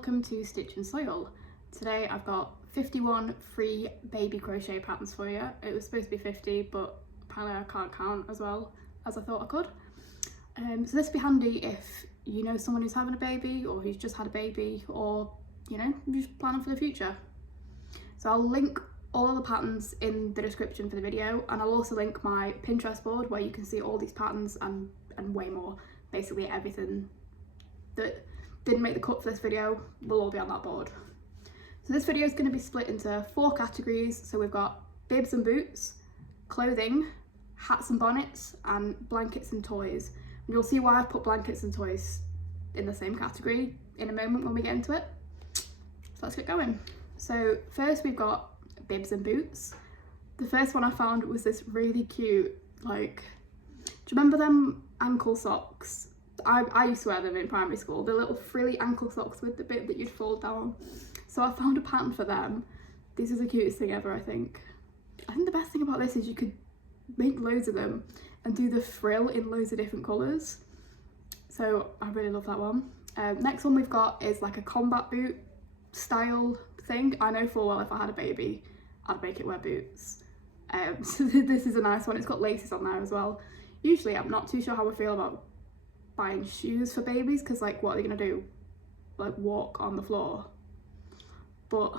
welcome to Stitch and Soil. Today I've got 51 free baby crochet patterns for you. It was supposed to be 50, but apparently I can't count as well as I thought I could. So this would be handy if you know someone who's having a baby or who's just had a baby, or you know, you're just planning for the future. So I'll link all the patterns in the description for the video, and I'll also link my Pinterest board where you can see all these patterns and way more. Basically everything that didn't make the cut for this video will all be on that board. So this video is going to be split into 4 categories. So we've got bibs and boots, clothing, hats and bonnets, and blankets and toys. And you'll see why I've put blankets and toys in the same category in a moment when we get into it. So let's get going. So first we've got bibs and boots. The first one I found was this really cute, like, do you remember them ankle socks? I used to wear them in primary school, the little frilly ankle socks with the bit that you'd fold down. So I found a pattern for them. This is the cutest thing ever, I think. I think the best thing about this is you could make loads of them and do the frill in loads of different colours. So I really love that one. Next one we've got is like a combat boot style thing. I know full well if I had a baby, I'd make it wear boots. So this is a nice one. It's got laces on there as well. Usually I'm not too sure how I feel about buying shoes for babies, because like what are they gonna do, like walk on the floor? But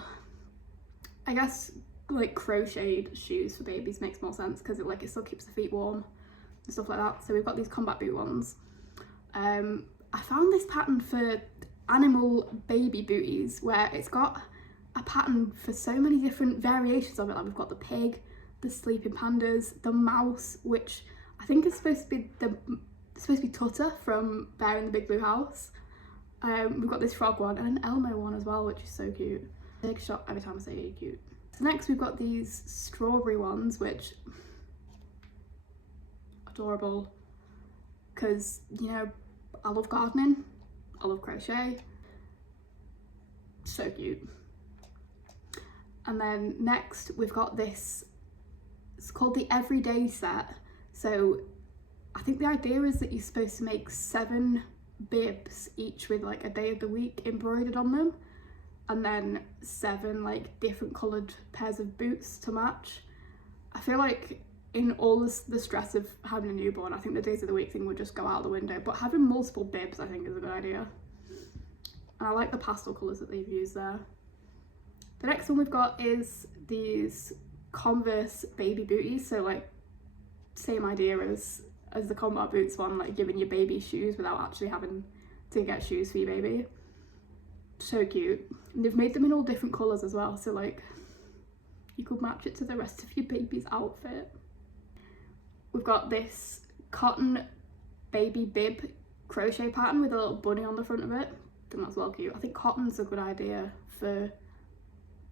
I guess like crocheted shoes for babies makes more sense, because it still keeps the feet warm and stuff like that. So we've got these combat boot ones. I found this pattern for animal baby booties where it's got a pattern for so many different variations of it. Like we've got the pig, the sleeping pandas, the mouse, which I think is supposed to be Tutta from Bear in the Big Blue House. We've got this frog one and an Elmo one as well, which is so cute. I take a shot every time I say you're cute. So next we've got these strawberry ones, which adorable, because you know I love gardening, I love crochet, so cute. And then next we've got this, it's called the Everyday Set. So I think the idea is that you're supposed to make 7 bibs, each with like a day of the week embroidered on them, and then 7 like different coloured pairs of boots to match. I feel like in all the stress of having a newborn, I think the days of the week thing would just go out the window, but having multiple bibs I think is a good idea. And I like the pastel colours that they've used there. The next one we've got is these Converse baby booties. So like same idea as the combat boots one, like giving your baby shoes without actually having to get shoes for your baby. So cute. And they've made them in all different colours as well, so like you could match it to the rest of your baby's outfit. We've got this cotton baby bib crochet pattern with a little bunny on the front of it. I think that's well cute. I think cotton's a good idea for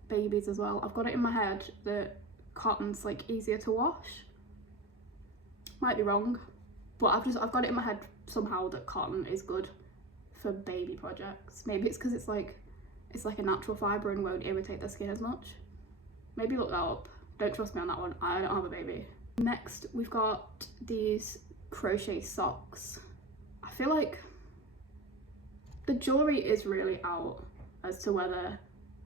babies as well. I've got it in my head that cotton's like easier to wash. Might be wrong, but I've got it in my head somehow that cotton is good for baby projects. Maybe it's because it's like a natural fibre and won't irritate the skin as much. Maybe look that up. Don't trust me on that one. I don't have a baby. Next we've got these crochet socks. I feel like the jury is really out as to whether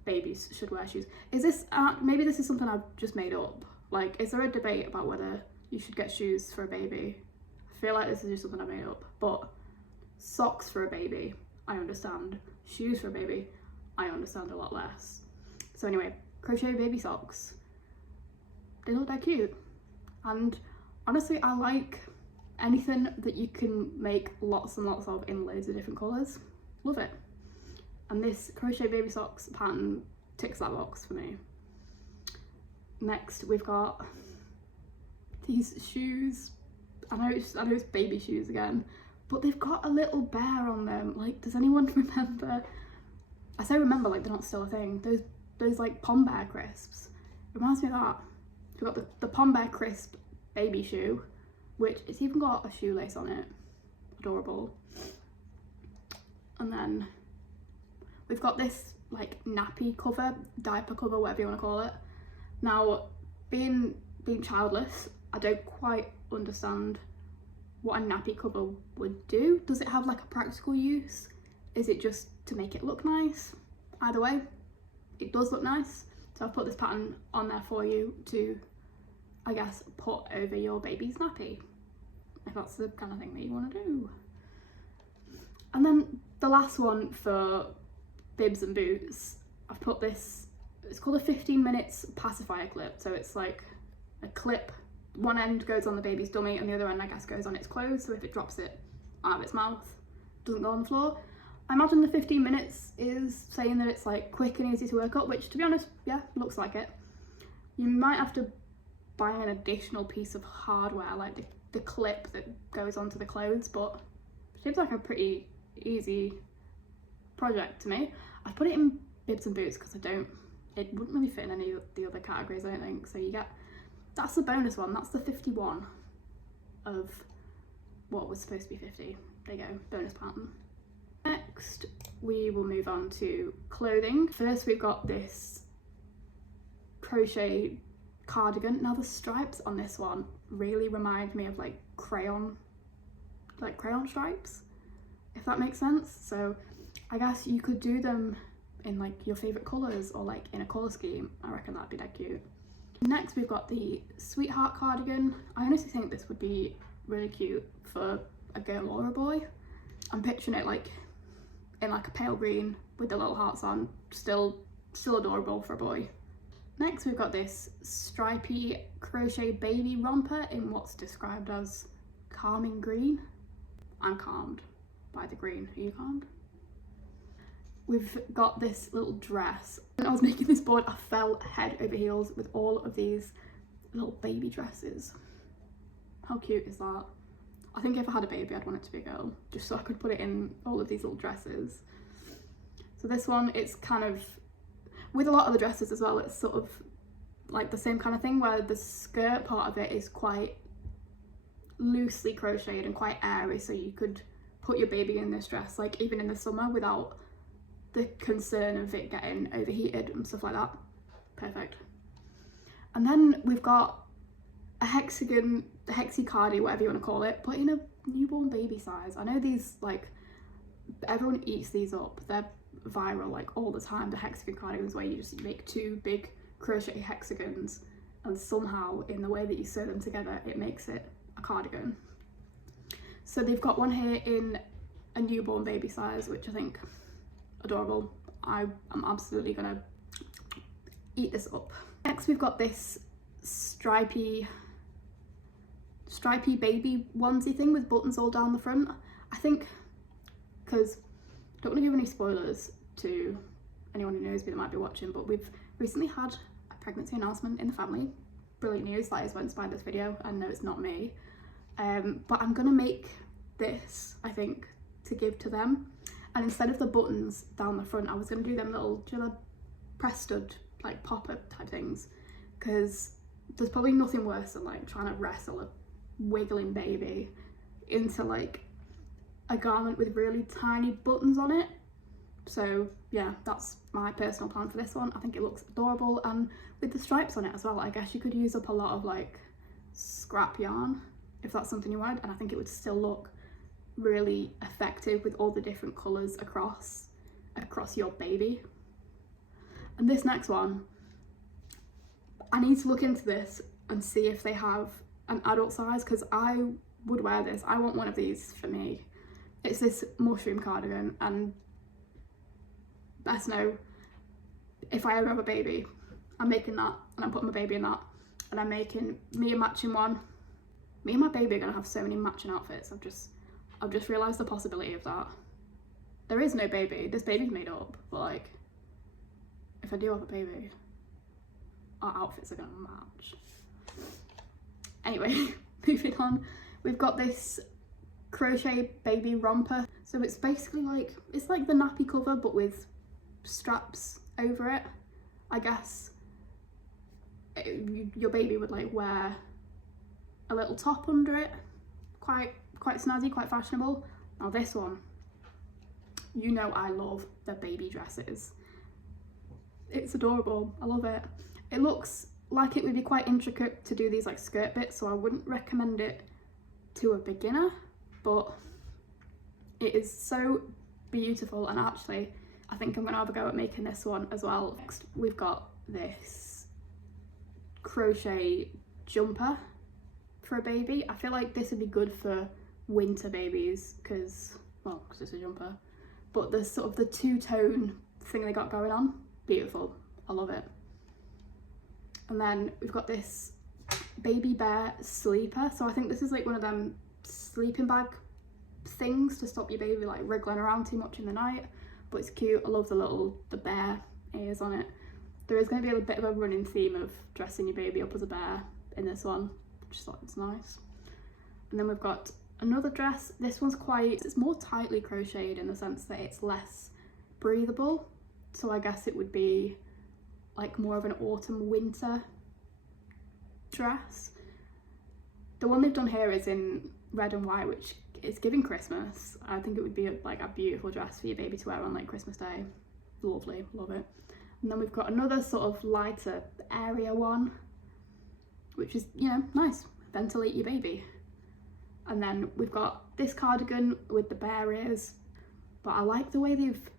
babies should wear shoes. Is this maybe this is something I've just made up? Like, is there a debate about whether you should get shoes for a baby? I feel like this is just something I made up. But socks for a baby, I understand. Shoes for a baby, I understand a lot less. So anyway, crochet baby socks. They look that cute. And honestly, I like anything that you can make lots and lots of in loads of different colours. Love it. And this crochet baby socks pattern ticks that box for me. Next we've got these shoes. I know it's baby shoes again, but they've got a little bear on them. Like, does anyone remember? I say remember like they're not still a thing. Those like Pom Bear crisps. It reminds me of that. We've got the Pom Bear crisp baby shoe, which it's even got a shoelace on it. Adorable. And then we've got this like nappy cover, diaper cover, whatever you want to call it. Now, being childless, I don't quite understand what a nappy cover would do. Does it have like a practical use? is it just to make it look nice? Either way, it does look nice. So I've put this pattern on there for you to, I guess, put over your baby's nappy, if that's the kind of thing that you want to do. And then the last one for bibs and boots, I've put this, it's called a 15 minutes pacifier clip. So it's like a clip, one end goes on the baby's dummy and the other end, I guess, goes on its clothes. So if it drops it out of its mouth, it doesn't go on the floor. I imagine the 15 minutes is saying that it's like quick and easy to work up, which to be honest, yeah, looks like it. You might have to buy an additional piece of hardware, like the clip that goes onto the clothes, but it seems like a pretty easy project to me. I've put it in bibs and boots because it wouldn't really fit in any of the other categories, I don't think. So you get, that's the bonus one, that's the 51 of what was supposed to be 50. There you go, bonus pattern. Next, we will move on to clothing. First, we've got this crochet cardigan. Now the stripes on this one really remind me of like crayon stripes, if that makes sense. So I guess you could do them in like your favorite colors or like in a color scheme. I reckon that'd be dead cute. Next, we've got the sweetheart cardigan. I honestly think this would be really cute for a girl or a boy. I'm picturing it like in like a pale green with the little hearts on, still adorable for a boy. Next, we've got this stripy crochet baby romper in what's described as calming green. I'm calmed by the green. Are you calmed? We've got this little dress. When I was making this board, I fell head over heels with all of these little baby dresses. How cute is that? I think if I had a baby, I'd want it to be a girl, just so I could put it in all of these little dresses. So this one, it's kind of, with a lot of the dresses as well, it's sort of like the same kind of thing where the skirt part of it is quite loosely crocheted and quite airy, so you could put your baby in this dress, like even in the summer, without the concern of it getting overheated and stuff like that. Perfect. And then we've got a hexagon, the Hexi Cardi, whatever you want to call it, but in a newborn baby size. I know these, like, everyone eats these up. They're viral like all the time, the hexagon cardigans, where you just make two big crochet hexagons and somehow in the way that you sew them together it makes it a cardigan. So they've got one here in a newborn baby size, which I think adorable. I'm absolutely gonna eat this up. Next, we've got this stripy baby onesie thing with buttons all down the front. I think, because I don't want to give any spoilers to anyone who knows me that might be watching, but we've recently had a pregnancy announcement in the family. Brilliant news, that is what inspired this video. I know it's not me, but I'm gonna make this, I think, to give to them. And instead of the buttons down the front, I was gonna do them little, do you know, press stud, like popper type things, because there's probably nothing worse than like trying to wrestle a wiggling baby into like a garment with really tiny buttons on it. So yeah, that's my personal plan for this one. I think it looks adorable, and with the stripes on it as well, I guess you could use up a lot of like scrap yarn if that's something you wanted, and I think it would still look really effective with all the different colours across your baby. And this next one, I need to look into this and see if they have an adult size, because I would wear this. I want one of these for me. It's this mushroom cardigan, and best know, if I ever have a baby, I'm making that, and I'm putting my baby in that, and I'm making me a matching one. Me and my baby are gonna have so many matching outfits. I've just realised the possibility of that. There is no baby. This baby's made up, but like, if I do have a baby, our outfits are gonna match. Anyway, moving on, we've got this crochet baby romper. So it's basically like, it's like the nappy cover but with straps over it. I guess your baby would like wear a little top under it. Quite snazzy, quite fashionable. Now this one, you know I love the baby dresses. It's adorable, I love it. It looks like it would be quite intricate to do these like skirt bits, so I wouldn't recommend it to a beginner, but it is so beautiful, and actually I think I'm gonna have a go at making this one as well. Next we've got this crochet jumper for a baby. I feel like this would be good for winter babies because it's a jumper, but there's sort of the two-tone thing they got going on. Beautiful, I love it. And then we've got this baby bear sleeper. So I think this is like one of them sleeping bag things to stop your baby like wriggling around too much in the night, but it's cute. I love the bear ears on it. There is going to be a bit of a running theme of dressing your baby up as a bear in this one. Just thought it's nice. And then we've got another dress. This one's it's more tightly crocheted in the sense that it's less breathable, so I guess it would be like more of an autumn winter dress. The one they've done here is in red and white, which is giving Christmas. I think it would be like a beautiful dress for your baby to wear on like Christmas Day. Lovely, love it. And then we've got another sort of lighter area one, which is, you know, nice, ventilate your baby. And then we've got this cardigan with the bear ears, but I like the way they've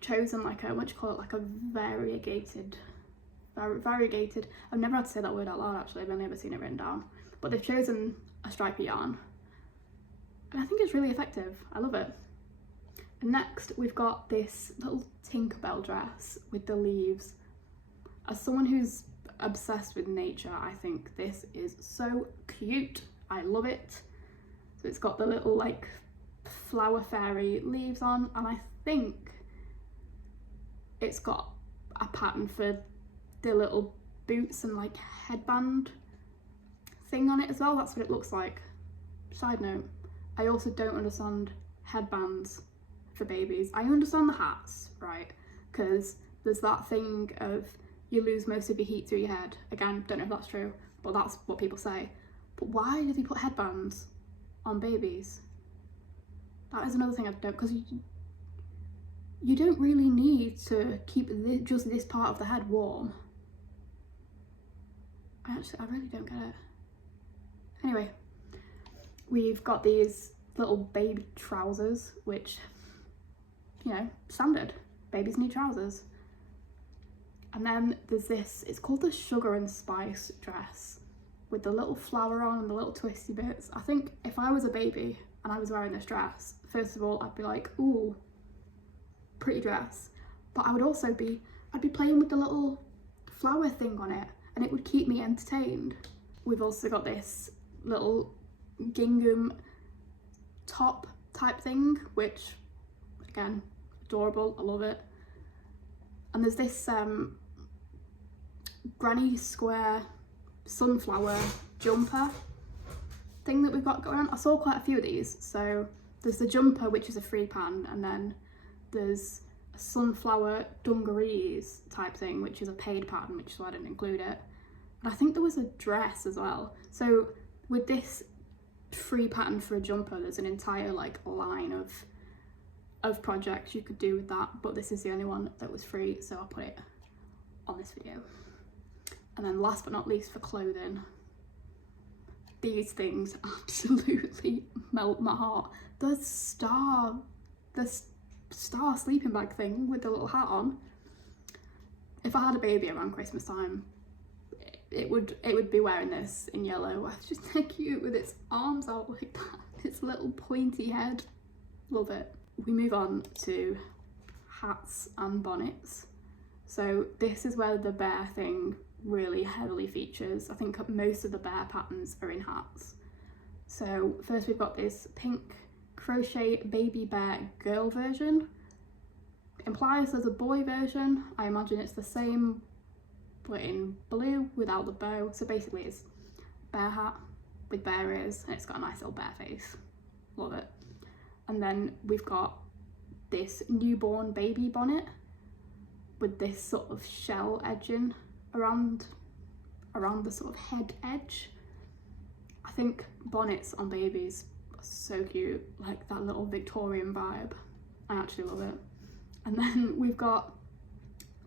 chosen like a, what do you call it, like a variegated, I've never had to say that word out loud actually, I've only ever seen it written down, but they've chosen a stripy yarn, and I think it's really effective. I love it. And next we've got this little Tinkerbell dress with the leaves. As someone who's obsessed with nature, I think this is so cute. I love it. So it's got the little like flower fairy leaves on, and I think it's got a pattern for the little boots and like headband thing on it as well. That's what it looks like. Side note, I also don't understand headbands for babies. I understand the hats, right? Because there's that thing of you lose most of your heat through your head. Again, don't know if that's true, but that's what people say. But why do they put headbands on babies? That is another thing I don't, because you don't really need to keep just this part of the head warm. I really don't get it. Anyway, we've got these little baby trousers, which, you know, standard. Babies need trousers. And then there's this, it's called the Sugar and Spice dress with the little flower on and the little twisty bits. I think if I was a baby and I was wearing this dress, first of all, I'd be like, ooh, pretty dress. But I would also I'd be playing with the little flower thing on it, and it would keep me entertained. We've also got this little gingham top type thing, which, again, adorable, I love it. And there's this granny square sunflower jumper thing that we've got going on. I saw quite a few of these. So there's the jumper, which is a free pattern, and then there's a sunflower dungarees type thing, which is a paid pattern, which is why I didn't include it. And I think there was a dress as well. So with this free pattern for a jumper, there's an entire like line of projects you could do with that, but this is the only one that was free, so I'll put it on this video. And then last but not least, for clothing, these things absolutely melt my heart. The star sleeping bag thing with the little hat on. If I had a baby around Christmas time, it would be wearing this in yellow. It's just so cute with its arms out like that, its little pointy head. Love it. We move on to hats and bonnets. So this is where the bear thing really heavily features. I think most of the bear patterns are in hats. So first we've got this pink crochet baby bear girl version. It implies there's a boy version. I imagine it's the same but in blue without the bow. So basically it's bear hat with bear ears, and it's got a nice little bear face. Love it. And then we've got this newborn baby bonnet with this sort of shell edging around the sort of head edge. I think bonnets on babies are so cute, like that little Victorian vibe. I actually love it. And then we've got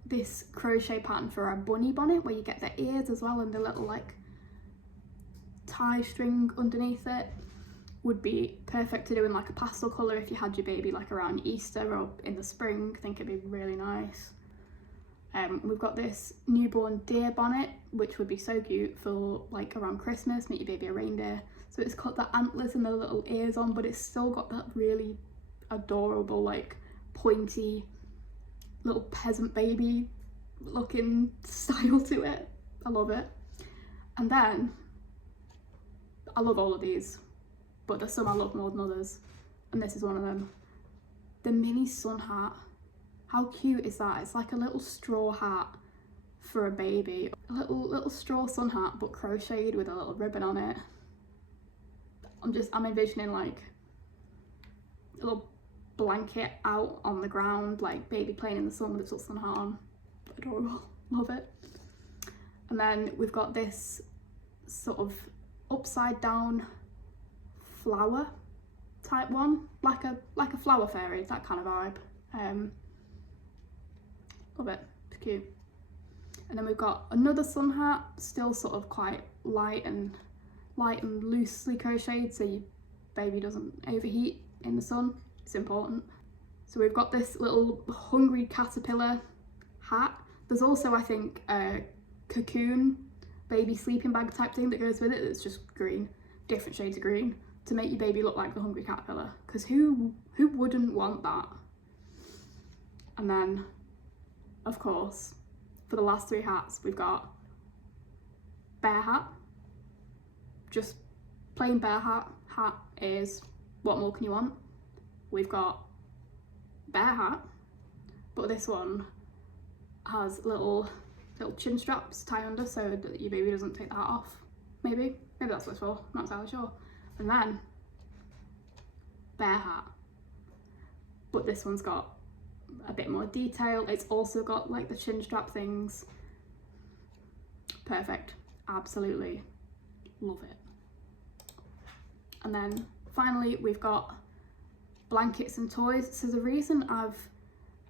this crochet pattern for our bunny bonnet, where you get the ears as well and the little like tie string underneath it. would be perfect to do in like a pastel colour if you had your baby like around Easter or in the spring. I think it'd be really nice. We've got this newborn deer bonnet, which would be so cute for like around Christmas, make your baby a reindeer. So it's got the antlers and the little ears on, but it's still got that really adorable, like pointy little peasant baby looking style to it. I love it. And then, I love all of these, but there's some I love more than others, and this is one of them. The mini sun hat. How cute is that? It's like a little straw hat for a baby. A little straw sun hat, but crocheted with a little ribbon on it. I'm envisioning like a little blanket out on the ground, like baby playing in the sun with its little sun hat on. Adorable, love it. And then we've got this sort of upside down flower type one, like a flower fairy, that kind of vibe. Love it, it's cute. And then we've got another sun hat, still sort of quite light and loosely crocheted, so your baby doesn't overheat in the sun. It's important. So we've got this little hungry caterpillar hat. There's also, I think, a cocoon baby sleeping bag type thing that goes with it that's just green, different shades of green, to make your baby look like the hungry caterpillar, because who wouldn't want that? And then, of course, for the last three hats, we've got bear hat. Just plain bear hat. Hat is, what more can you want? We've got bear hat, but this one has little chin straps tie under so that your baby doesn't take that off. Maybe that's what it's for, not entirely sure. And then bear hat, but this one's got a bit more detail. It's also got like the chin strap things. Perfect, absolutely love it. And then finally we've got blankets and toys. So the reason I've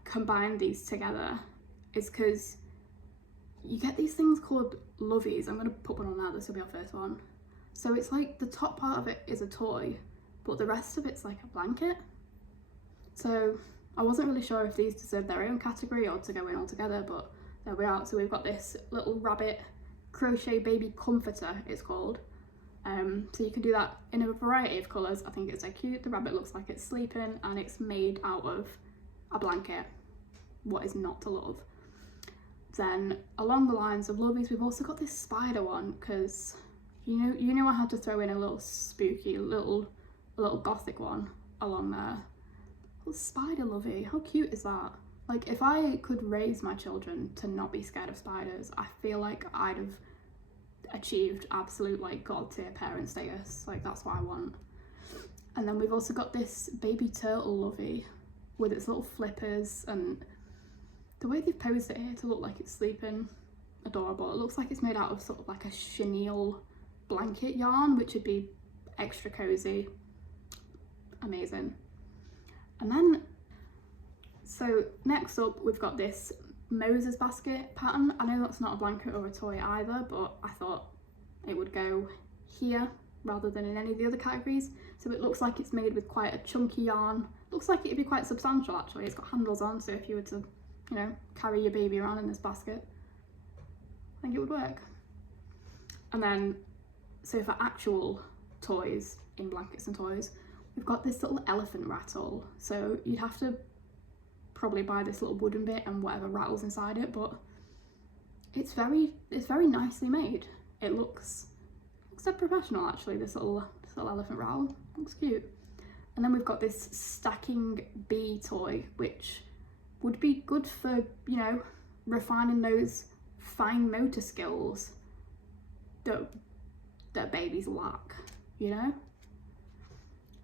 combined these together is because you get these things called lovies. I'm going to put one on now, this will be our first one. So it's like the top part of it is a toy, but the rest of it's like a blanket. So I wasn't really sure if these deserve their own category or to go in all together, but there we are. So we've got this little rabbit crochet baby comforter, it's called. So you can do that in a variety of colours. I think it's so cute. The rabbit looks like it's sleeping and it's made out of a blanket. What is not to love? Then along the lines of lovies, we've also got this spider one, because you know I had to throw in a little spooky, little gothic one along there. Little spider lovey, how cute is that? Like, if I could raise my children to not be scared of spiders, I feel like I'd have achieved absolute like god tier parent status. Like, that's what I want. And then we've also got this baby turtle lovey with its little flippers, and the way they've posed it here to look like it's sleeping, adorable. It looks like it's made out of sort of like a chenille blanket yarn, which would be extra cozy. Amazing. And then, so next up we've got this Moses basket pattern. I know that's not a blanket or a toy either, but I thought it would go here rather than in any of the other categories. So it looks like it's made with quite a chunky yarn. Looks like it'd be quite substantial actually. It's got handles on, so if you were to, you know, carry your baby around in this basket, I think it would work. And then, so for actual toys in blankets and toys, we've got this little elephant rattle. So you'd have to probably buy this little wooden bit and whatever rattles inside it, but it's very nicely made. It looks so professional actually, this little elephant rattle. Looks cute. And then we've got this stacking bee toy, which would be good for, you know, refining those fine motor skills that babies lack, you know?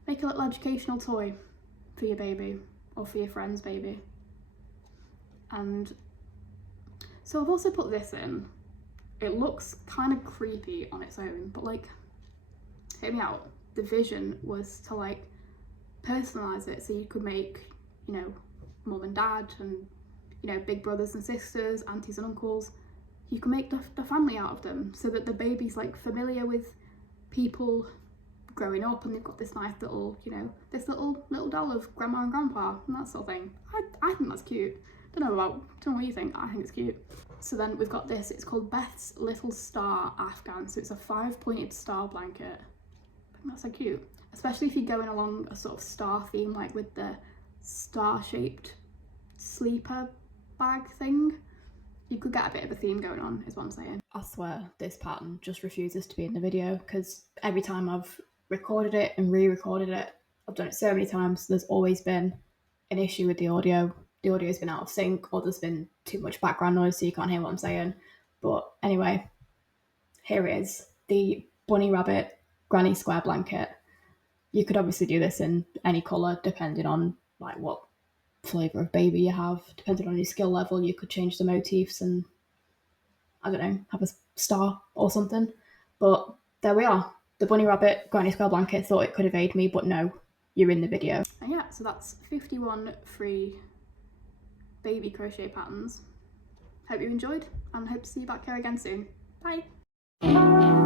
Make a little educational toy for your baby or for your friend's baby. And so I've also put this in. It looks kind of creepy on its own, but like, hear me out. The vision was to like personalize it so you could make, you know, mum and dad and, you know, big brothers and sisters, aunties and uncles. You can make the family out of them so that the baby's like familiar with people, growing up, and they've got this nice little, you know, this little doll of grandma and grandpa and that sort of thing. I think that's cute. Don't know what you think. I think it's cute. So then we've got this. It's called Beth's Little Star Afghan. So it's a 5-pointed star blanket. I think that's so cute, especially if you're going along a sort of star theme, like with the star-shaped sleeper bag thing. You could get a bit of a theme going on, is what I'm saying. I swear this pattern just refuses to be in the video, because every time I've recorded it and re-recorded it, I've done it so many times, there's always been an issue with the audio. The audio's been out of sync, or there's been too much background noise so you can't hear what I'm saying. But anyway, here it is, the bunny rabbit granny square blanket. You could obviously do this in any colour depending on like what flavour of baby you have. Depending on your skill level, you could change the motifs and, I don't know, have a star or something. But there we are, the bunny rabbit granny square blanket. Thought it could evade me, but no, you're in the video. And yeah, so that's 51 free baby crochet patterns. Hope you enjoyed, and hope to see you back here again soon. Bye.